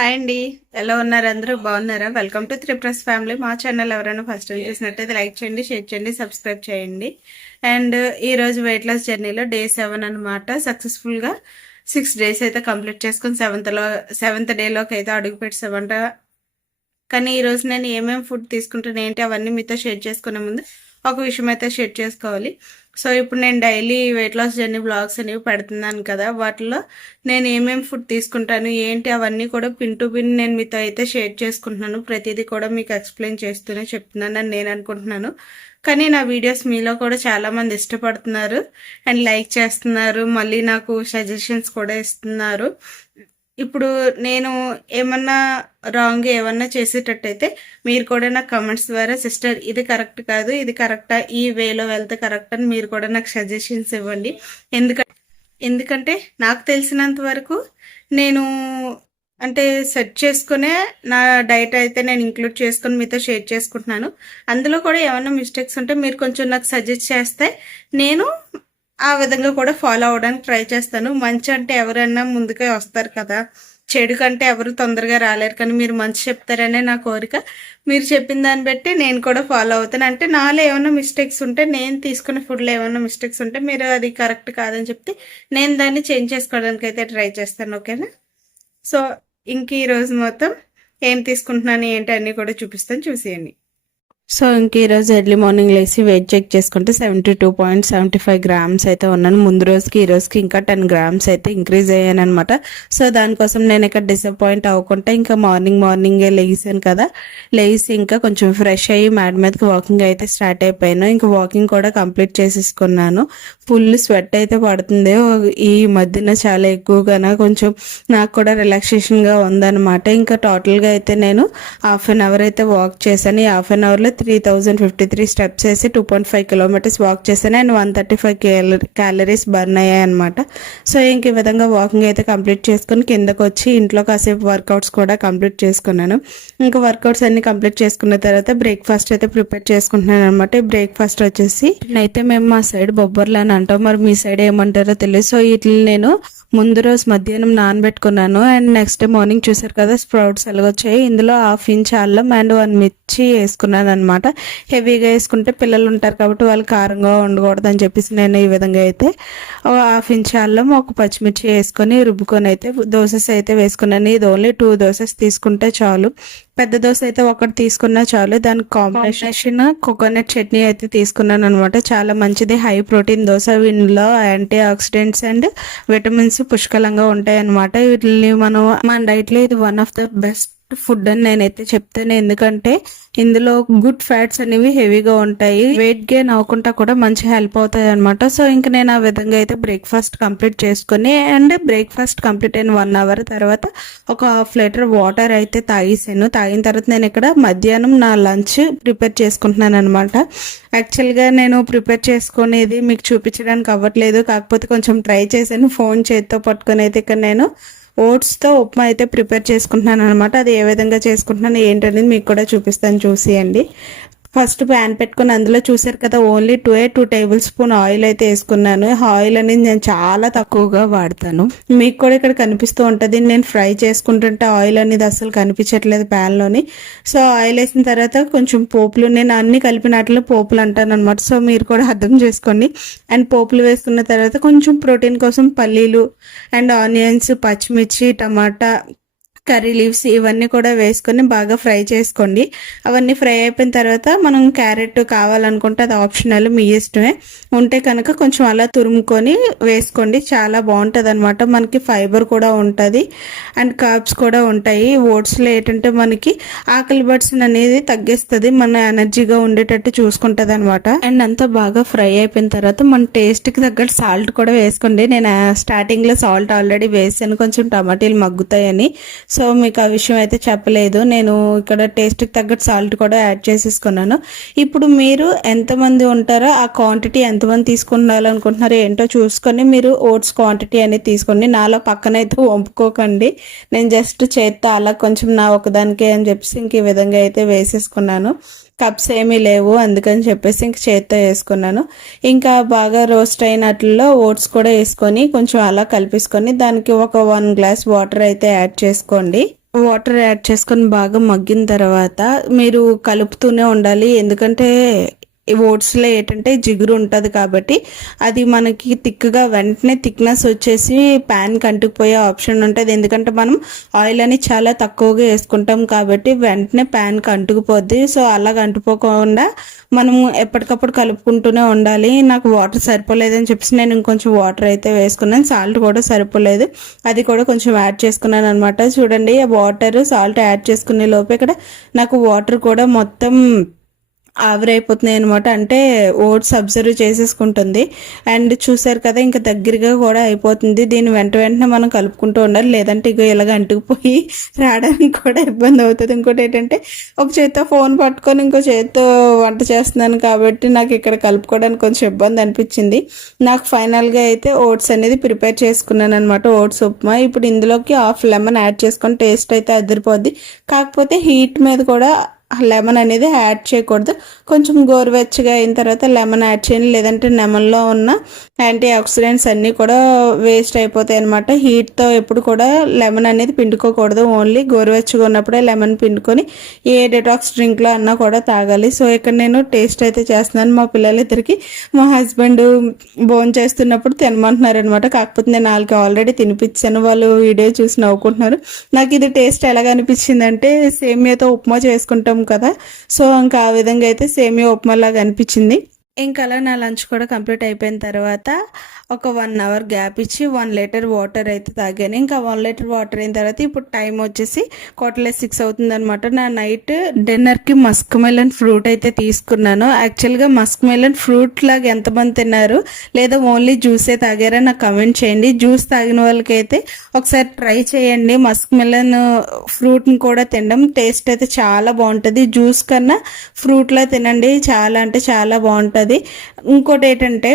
Hi అండి. ఎలా ఉన్నారు? అందరూ బాగున్నారా? వెల్కమ్ టు త్రిప్రస్ ఫ్యామిలీ. మా ఛానల్ ఎవరైనా ఫస్ట్ టైం చూసినట్టయితే లైక్ చేయండి, షేర్ చేయండి, సబ్స్క్రైబ్ చేయండి. అండ్ ఈ రోజు వెయిట్ లాస్ జర్నీలో డే 7 అనమాట. సక్సెస్ఫుల్గా 6 days అయితే కంప్లీట్ చేసుకుని సెవెంత్ డేలోకి అయితే అడుగు పెట్టామంట. కానీ ఈరోజు నేను ఏమేమి ఫుడ్ తీసుకుంటాను ఏంటి అవన్నీ మీతో షేర్ చేసుకునే ముందు ఒక విషయం అయితే షేర్ చేసుకోవాలి. సో ఇప్పుడు నేను daily weight loss journey blogs అనేవి పెడుతున్నాను కదా, వాటిలో నేను ఏమేమి ఫుడ్ తీసుకుంటాను ఏంటి అవన్నీ కూడా పిన్ టు పిన్ నేను మీతో అయితే షేర్ చేసుకుంటున్నాను. ప్రతిదీ కూడా మీకు ఎక్స్ప్లెయిన్ చేస్తూనే చెప్తున్నాను అని నేను అనుకుంటున్నాను. కానీ నా వీడియోస్ మీలో కూడా చాలామంది ఇష్టపడుతున్నారు అండ్ లైక్ చేస్తున్నారు, మళ్ళీ నాకు సజెషన్స్ కూడా ఇస్తున్నారు. ఇప్పుడు నేను ఏమన్నా రాంగ్ ఏమన్నా చేసేటట్టయితే మీరు కూడా నాకు కమెంట్స్ ద్వారా సిస్టర్ ఇది కరెక్ట్ కాదు, ఇది కరెక్టా, ఈ వేలో వెళ్తే కరెక్ట్ అని మీరు కూడా నాకు సజెషన్స్ ఇవ్వండి. ఎందుకంటే నాకు తెలిసినంత వరకు నేను అంటే సెట్ చేసుకునే నా డైట్ అయితే నేను ఇంక్లూడ్ చేసుకుని మీతో షేర్ చేసుకుంటున్నాను. అందులో కూడా ఏమన్నా మిస్టేక్స్ ఉంటే మీరు కొంచెం నాకు సజెస్ట్ చేస్తే నేను ఆ విధంగా కూడా ఫాలో అవడానికి ట్రై చేస్తాను. మంచి అంటే ఎవరైనా ముందుకే వస్తారు కదా, చెడు కంటే ఎవరు తొందరగా రాలేరు. కానీ మీరు మంచి చెప్తారనే నా కోరిక. మీరు చెప్పిన దాన్ని బట్టి నేను కూడా ఫాలో అవుతాను. అంటే నాలో ఏమైనా మిస్టేక్స్ ఉంటే, నేను తీసుకునే ఫుడ్లో ఏమైనా మిస్టేక్స్ ఉంటే మీరు అది కరెక్ట్ కాదని చెప్తే నేను దాన్ని చేంజ్ చేసుకోవడానికి అయితే ట్రై చేస్తాను. ఓకేనా? సో ఇంక ఈరోజు మొత్తం ఏం తీసుకుంటున్నాను ఏంటి అన్నీ కూడా చూపిస్తాను, చూసేయండి. సో ఇంక ఈరోజు ఎర్లీ మార్నింగ్ లేసి వెయిట్ చెక్ చేసుకుంటే 72.75 grams అయితే ఉన్నాను. ముందు రోజుకి ఈ రోజుకి ఇంకా 10 grams అయితే ఇంక్రీజ్ అయ్యాను అనమాట. సో దానికోసం నేను ఇక్కడ డిసప్పాయింట్ అవ్వకుండా ఇంకా మార్నింగే లేసాను కదా, లేచి ఇంకా కొంచెం ఫ్రెష్ అయ్యి మ్యాట్ మీదకి వాకింగ్ అయితే స్టార్ట్ అయిపోయాను. ఇంకా వాకింగ్ కూడా కంప్లీట్ చేసేసుకున్నాను. ఫుల్ స్వెట్ అయితే పడుతుంది ఈ మధ్యన చాలా ఎక్కువగా, కొంచెం నాకు కూడా రిలాక్సేషన్గా ఉందన్నమాట. ఇంకా టోటల్గా అయితే నేను హాఫ్ అన్ అవర్ అయితే వాక్ చేశాను. ఈ హాఫ్ అన్ అవర్లో 3053 స్టెప్స్ వేసి 2.5 kilometers వాక్ చేశాను అండ్ 135 calories బర్న్ అయ్యాయి అనమాట. సో ఇంక ఈ విధంగా వాకింగ్ అయితే కంప్లీట్ చేసుకుని కిందకు వచ్చి ఇంట్లో కాసేపు వర్కౌట్స్ కూడా కంప్లీట్ చేసుకున్నాను. ఇంకా వర్కౌట్స్ అన్ని కంప్లీట్ చేసుకున్న తర్వాత బ్రేక్ఫాస్ట్ అయితే ప్రిపేర్ చేసుకుంటున్నాను అనమాట. ఈ బ్రేక్ఫాస్ట్ వచ్చేసి అయితే మేము మా సైడ్ బొబ్బర్లు అని అంటాం, మరి మీ సైడ్ ఏమంటారో తెలియదు. సో వీటిని నేను ముందు రోజు మధ్యాహ్నం నానబెట్టుకున్నాను అండ్ నెక్స్ట్ డే మార్నింగ్ చూసారు కదా స్ప్రౌట్స్ ఎలాగొచ్చాయి. ఇందులో 1/2 inch అల్లం అండ్ 1 మిర్చి వేసుకున్నాను అనమాట. హెవీగా వేసుకుంటే పిల్లలు ఉంటారు కాబట్టి వాళ్ళు కారంగా ఉండకూడదు అని చెప్పేసి నేను ఈ విధంగా అయితే 1/2 inch అల్లం, 1 పచ్చిమిర్చి వేసుకొని రుబ్బుకొని అయితే దోసెస్ అయితే వేసుకున్నాను. ఇది ఓన్లీ 2 doses తీసుకుంటే చాలు. పెద్ద దోశ అయితే ఒకటి తీసుకున్నా చాలు. దానికి కాంబినేషన్ కోకోనట్ చట్నీ అయితే తీసుకున్నాను అనమాట. చాలా మంచిది, హై ప్రోటీన్ దోశ. ఇందులో యాంటీ ఆక్సిడెంట్స్ అండ్ విటమిన్స్ పుష్కలంగా ఉంటాయి అనమాట. వీటిని మనం మన డైట్ లో ఇది one of the best food అని నేనైతే చెప్తాను. ఎందుకంటే ఇందులో గుడ్ ఫ్యాట్స్ అనేవి హెవీగా ఉంటాయి, వెయిట్ గెయిన్ అవ్వకుండా కూడా మంచి హెల్ప్ అవుతాయి అనమాట. సో ఇంకా నేను ఆ విధంగా అయితే బ్రేక్ఫాస్ట్ కంప్లీట్ చేసుకుని అండ్ బ్రేక్ఫాస్ట్ కంప్లీట్ అయిన 1 hour తర్వాత ఒక 1/2 liter వాటర్ అయితే తాగేసాను. తాగిన తర్వాత నేను ఇక్కడ మధ్యాహ్నం నా లంచ్ ప్రిపేర్ చేసుకుంటున్నాను అనమాట. యాక్చువల్గా నేను ప్రిపేర్ చేసుకునేది మీకు చూపించడానికి అవ్వట్లేదు, కాకపోతే కొంచెం ట్రై చేశాను ఫోన్ చేతితో పట్టుకొని. అయితే ఇక్కడ నేను ఓట్స్తో ఉప్మా అయితే ప్రిపేర్ చేసుకుంటున్నాను అనమాట. అది ఏ విధంగా చేసుకుంటున్నాను ఏంటనేది మీకు కూడా చూపిస్తాను, చూసేయండి. ఫస్ట్ ప్యాన్ పెట్టుకుని అందులో చూసారు కదా ఓన్లీ 2 tablespoon ఆయిల్ అయితే వేసుకున్నాను. ఆయిల్ అనేది నేను చాలా తక్కువగా వాడతాను, మీకు కూడా ఇక్కడ కనిపిస్తూ ఉంటుంది. నేను ఫ్రై చేసుకుంటుంటే ఆయిల్ అనేది అసలు కనిపించట్లేదు ప్యాన్లోని. సో ఆయిల్ వేసిన తర్వాత కొంచెం పోపులు, నేను అన్ని కలిపినట్లు పోపులు అంటాను అనమాట. సో మీరు కూడా అర్థం చేసుకోండి. అండ్ పోపులు వేసుకున్న తర్వాత కొంచెం ప్రోటీన్ కోసం పల్లీలు అండ్ ఆనియన్స్, పచ్చిమిర్చి, టమాటా, కర్రీ లీవ్స్ ఇవన్నీ కూడా వేసుకొని బాగా ఫ్రై చేసుకోండి. అవన్నీ ఫ్రై అయిపోయిన తర్వాత మనం క్యారెట్ కావాలనుకుంటే అది ఆప్షనల్, మీ ఇష్టమే. ఉంటే కనుక కొంచెం అలా తురుముకొని వేసుకోండి, చాలా బాగుంటుంది అనమాట. మనకి ఫైబర్ కూడా ఉంటుంది అండ్ కార్బ్స్ కూడా ఉంటాయి. ఓట్స్లో ఏంటంటే మనకి ఆకలి బట్స్ అనేది తగ్గిస్తుంది, మన ఎనర్జీగా ఉండేటట్టు చూసుకుంటుంది అనమాట. అండ్ అంతా బాగా ఫ్రై అయిపోయిన తర్వాత మన టేస్ట్కి తగ్గట్టు సాల్ట్ కూడా వేసుకోండి. నేను స్టార్టింగ్లో సాల్ట్ ఆల్రెడీ వేసాను, కొంచెం టమాటీలు మగ్గుతాయని. సో మీకు ఆ విషయం అయితే చెప్పలేదు. నేను ఇక్కడ టేస్ట్కి తగ్గట్టు సాల్ట్ కూడా యాడ్ చేసేసుకున్నాను. ఇప్పుడు మీరు ఎంతమంది ఉంటారో ఆ క్వాంటిటీ ఎంతమంది తీసుకున్నారనుకుంటున్నారో ఏంటో చూసుకొని మీరు ఓట్స్ క్వాంటిటీ అనేది తీసుకోండి. నాలో పక్కనైతే వంపుకోకండి. నేను జస్ట్ చేత్తో అలా కొంచెం నా ఒకదానికే అని చెప్పేసి ఇంక ఈ విధంగా అయితే వేసేసుకున్నాను. కప్స్ ఏమీ లేవు అందుకని చెప్పేసి ఇంక చేత్తో వేసుకున్నాను. ఇంకా బాగా రోస్ట్ అయినట్లో ఓట్స్ కూడా వేసుకొని కొంచెం అలా కలిపేసుకొని దానికి ఒక 1 glass వాటర్ అయితే యాడ్ చేసుకోండి. వాటర్ యాడ్ చేసుకొని బాగా మగ్గిన తర్వాత మీరు కలుపుతూనే ఉండాలి. ఎందుకంటే ఈ ఓట్స్లో ఏంటంటే జిగురు ఉంటుంది కాబట్టి అది మనకి థిక్గా వెంటనే థిక్నెస్ వచ్చేసి ప్యాన్కి అంటుకుపోయే ఆప్షన్ ఉంటుంది. ఎందుకంటే మనం ఆయిల్ అని చాలా తక్కువగా వేసుకుంటాం కాబట్టి వెంటనే ప్యాన్కి అంటుకుపోద్ది. సో అలాగ అంటుకోకుండా మనం ఎప్పటికప్పుడు కలుపుకుంటూనే ఉండాలి. నాకు వాటర్ సరిపోలేదని చెప్పేసి నేను ఇంకొంచెం వాటర్ అయితే వేసుకున్నాను. సాల్ట్ కూడా సరిపోలేదు, అది కూడా కొంచెం యాడ్ చేసుకున్నాను అనమాట. చూడండి, వాటర్ సాల్ట్ యాడ్ చేసుకునే లోపు ఇక్కడ నాకు వాటర్ కూడా మొత్తం ఆవిరైపోతున్నాయి అనమాట. అంటే ఓట్స్ అబ్జర్వ్ చేసేసుకుంటుంది. అండ్ చూసారు కదా, ఇంకా దగ్గరగా కూడా అయిపోతుంది. దీన్ని వెంటనే మనం కలుపుకుంటూ ఉండాలి, లేదంటే ఇక ఇలాగ అంటుకుపోయి రావడానికి కూడా ఇబ్బంది అవుతుంది. ఇంకోటి ఏంటంటే ఒక చేత్తో ఫోన్ పట్టుకొని ఇంకో చేత్తో వంట చేస్తున్నాను కాబట్టి నాకు ఇక్కడ కలుపుకోవడానికి కొంచెం ఇబ్బంది అనిపించింది. నాకు ఫైనల్గా అయితే ఓట్స్ అనేది ప్రిపేర్ చేసుకున్నాను అనమాట, ఓట్స్ ఉప్మా. ఇప్పుడు ఇందులోకి హాఫ్ లెమన్ యాడ్ చేసుకొని టేస్ట్ అయితే అదిరిపోద్ది. కాకపోతే హీట్ మీద కూడా లెమన్ అనేది యాడ్ చేయకూడదు. కొంచెం గోరువెచ్చగా అయిన తర్వాత లెమన్ యాడ్ చేయండి, లేదంటే లెమన్లో ఉన్న యాంటీ ఆక్సిడెంట్స్ అన్నీ కూడా వేస్ట్ అయిపోతాయి అనమాట. హీట్తో ఎప్పుడు కూడా లెమన్ అనేది పిండుకోకూడదు. ఓన్లీ గోరువెచ్చగా ఉన్నప్పుడే లెమన్ పిండుకొని ఏ డెటాక్స్ డ్రింక్లో అన్నా కూడా తాగాలి. సో ఇక్కడ నేను టేస్ట్ అయితే చేస్తున్నాను. మా పిల్లలిద్దరికి మా హస్బెండ్ భోజనం చేస్తున్నప్పుడు తినమంటున్నారు అనమాట. కాకపోతే నేను వాళ్ళకి ఆల్రెడీ తినిపించాను, వాళ్ళు వీడియో చూసి నవ్వుకుంటున్నారు. నాకు ఇది టేస్ట్ ఎలాగ అనిపించింది అంటే సేమియాతో ఉప్మా చేసుకుంటాం కదా, సో ఇంకా ఆ విధంగా అయితే సేమియా ఉప్మా లాగా అనిపించింది. ఇంకా అలా నా లంచ్ కూడా కంప్లీట్ అయిపోయిన తర్వాత ఒక 1 అవర్ గ్యాప్ ఇచ్చి 1 లీటర్ వాటర్ అయితే తాగాను. ఇంకా 1 లీటర్ వాటర్ అయిన తర్వాత ఇప్పుడు టైం వచ్చేసి 6:15 అవుతుంది అనమాట. నా నైట్ డిన్నర్కి మస్క్ మెలన్ ఫ్రూట్ అయితే తీసుకున్నాను. యాక్చువల్గా మస్క్ మెలన్ ఫ్రూట్ లాగా ఎంతమంది తిన్నారు, లేదా ఓన్లీ జ్యూసే తాగారా నాకు కమెంట్ చేయండి. జ్యూస్ తాగిన వాళ్ళకైతే ఒకసారి ట్రై చేయండి మస్క్ మెలన్ ఫ్రూట్ని కూడా తినడం. టేస్ట్ అయితే చాలా బాగుంటుంది. జ్యూస్ కన్నా ఫ్రూట్లో తినండి, చాలా అంటే చాలా బాగుంటుంది. ఇంకోటి ఏంటంటే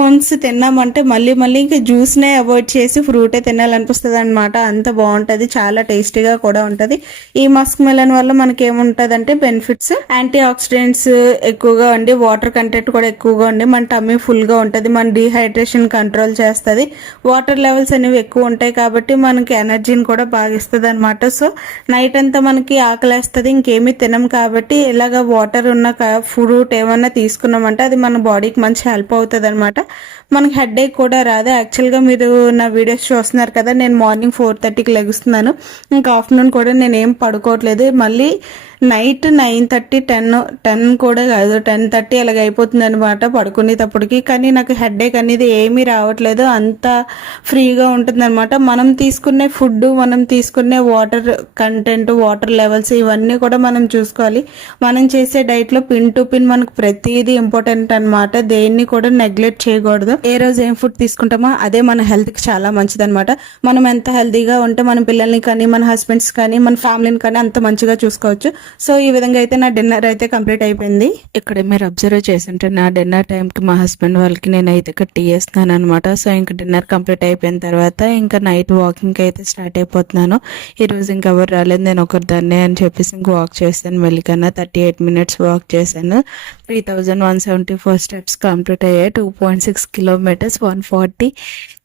వన్స్ తిన్నామంటే మళ్ళీ ఇంకా జ్యూస్నే అవాయిడ్ చేసి ఫ్రూటే తినాలనిపిస్తుంది అనమాట. అంత బాగుంటుంది, చాలా టేస్టీగా కూడా ఉంటుంది. ఈ మస్క్ మెలన్ వల్ల మనకి ఏముంటుంది అంటే బెనిఫిట్స్, యాంటీ ఆక్సిడెంట్స్ ఎక్కువగా ఉండి వాటర్ కంటెంట్ కూడా ఎక్కువగా ఉండి మన టమ్మీ ఫుల్గా ఉంటుంది. మన డీహైడ్రేషన్ కంట్రోల్ చేస్తుంది. వాటర్ లెవెల్స్ అనేవి ఎక్కువ ఉంటాయి కాబట్టి మనకి ఎనర్జీని కూడా బాగా ఇస్తుంది అనమాట. సో నైట్ అంతా మనకి ఆకలేస్తుంది, ఇంకేమీ తినం కాబట్టి ఇలాగ వాటర్ ఉన్న ఫ్రూట్ ఏమన్నా తీసుకున్నామంటే అది మన బాడీకి మంచి హెల్ప్ అవుతుంది అనమాట. మనకి హెడేక్ కూడా రాదు. యాక్చువల్గా మీరు నా వీడియోస్ చూస్తున్నారు కదా, నేను మార్నింగ్ 4:30కి లెగుస్తున్నాను. ఇంకా ఆఫ్టర్నూన్ కూడా నేను ఏం పడుకోవట్లేదు. మళ్ళీ నైట్ 9:30 10 కూడా కాదు 10:30 అలాగ అయిపోతుంది అనమాట పడుకునేటప్పటికి. కానీ నాకు హెడేక్ అనేది ఏమీ రావట్లేదు, అంత ఫ్రీగా ఉంటుంది అనమాట. మనం తీసుకునే ఫుడ్, మనం తీసుకునే వాటర్ కంటెంట్, వాటర్ లెవెల్స్ ఇవన్నీ కూడా మనం చూసుకోవాలి. మనం చేసే డైట్లో పిన్ టు పిన్ మనకు ప్రతిదీ ఇంపార్టెంట్ అనమాట. దేన్ని కూడా నెగ్లెక్ట్ చేయకూడదు. ఏ రోజు ఏం ఫుడ్ తీసుకుంటామో అదే మన హెల్త్కి చాలా మంచిది అనమాట. మనం ఎంత హెల్తీగా ఉంటే మన పిల్లల్ని కానీ, మన హస్బెండ్స్ కానీ, మన ఫ్యామిలీని కానీ అంత మంచిగా చూసుకోవచ్చు. సో ఈ విధంగా అయితే నా డిన్నర్ అయితే కంప్లీట్ అయిపోయింది. ఇక్కడ మీరు అబ్జర్వ్ చేస్తుంటే నా డిన్నర్ టైంకి మా హస్బెండ్ వాళ్ళకి నేనైతే ఇక్కడ టీ వేస్తున్నాను అనమాట. సో ఇంకా డిన్నర్ కంప్లీట్ అయిపోయిన తర్వాత ఇంకా నైట్ వాకింగ్కి అయితే స్టార్ట్ అయిపోతున్నాను. ఈరోజు ఇంకెవరు రాలేదు, నేను ఒకరిదాన్నే అని చెప్పేసి ఇంక వాక్ చేస్తాను. మెల్లికన్నా 38 మినిట్స్ వాక్ చేశాను. 3174 స్టెప్స్ కంప్లీట్ అయ్యాయి. 2.6 కిలోమీటర్స్, 140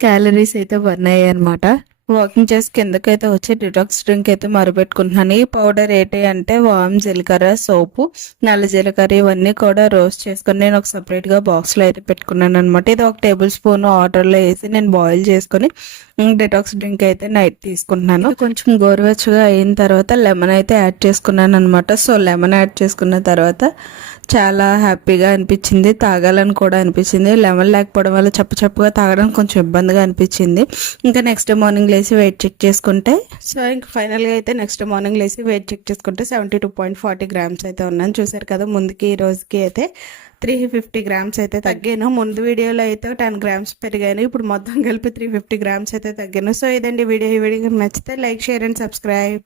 క్యాలరీస్ అయితే బర్న్ అయ్యాయి అనమాట. వాకింగ్ చేసి కిందకైతే వచ్చి డిటాక్స్ డ్రింక్ అయితే మరపెట్టుకుంటున్నాను. ఈ పౌడర్ ఏంటి అంటే వామ్, జీలకర్ర, సోపు, నల్ల జీలకర్ర ఇవన్నీ కూడా రోస్ట్ చేసుకొని నేను ఒక సపరేట్గా బాక్స్లో అయితే పెట్టుకున్నాను అనమాట. ఇది ఒక టేబుల్ స్పూన్ వాటర్లో వేసి నేను బాయిల్ చేసుకొని డిటాక్స్ డ్రింక్ అయితే నైట్ తీసుకుంటున్నాను. కొంచెం గోరువెచ్చగా అయిన తర్వాత లెమన్ అయితే యాడ్ చేసుకున్నాను అనమాట. సో లెమన్ యాడ్ చేసుకున్న తర్వాత చాలా హ్యాపీగా అనిపించింది, తాగాలని కూడా అనిపించింది. లెమన్ లేకపోవడం వల్ల చప్పగా తాగడానికి కొంచెం ఇబ్బందిగా అనిపించింది. ఇంకా నెక్స్ట్ మార్నింగ్ లేసి వెయిట్ చెక్ చేసుకుంటే, సో ఇంకా ఫైనల్గా అయితే నెక్స్ట్ మార్నింగ్ లేసి వెయిట్ చెక్ చేసుకుంటే 72.40 గ్రామ్స్ అయితే ఉన్నాను. చూసారు కదా, ముందుకి ఈ రోజుకి అయితే 350 గ్రామ్స్ అయితే తగ్గాను. ముందు వీడియోలో అయితే 10 గ్రామ్స్ పెరిగాను, ఇప్పుడు మొత్తం కలిపి 350 గ్రామ్స్ అయితే తగ్గాను. సో ఇదండి వీడియో. ఈ వీడియో నచ్చితే లైక్, షేర్ అండ్ సబ్స్క్రైబ్.